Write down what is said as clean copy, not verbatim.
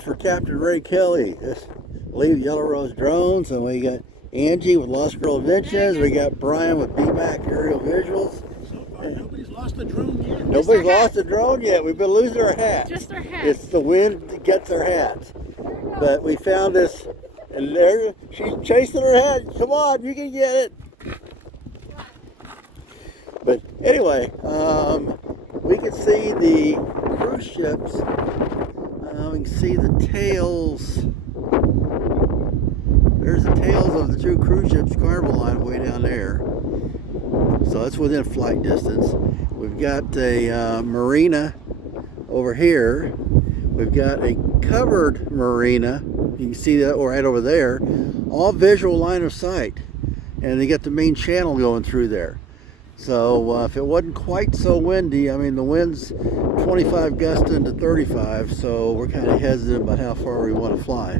is for Captain Ray Kelly. This lead Yellow Rose Drones, and we got Angie with Lost Girl Inventions. We got Brian with BMAC Aerial Visuals. So far, nobody's lost a drone yet. Nobody's lost a drone yet. We've been losing our hats. Just our hats. It's the wind that gets our hats. But we found this, and there she's chasing her hat. Come on, you can get it. But anyway, we can see the cruise ships. We can see the tails. There's the tails of the two cruise ships, Carnival Line, way down there. So that's within flight distance. We've got a marina over here. We've got a covered marina. You can see that right over there. All visual line of sight. And they got the main channel going through there. So if it wasn't quite so windy, I mean the wind's 25 gusting to 35, so we're kind of hesitant about how far we want to fly.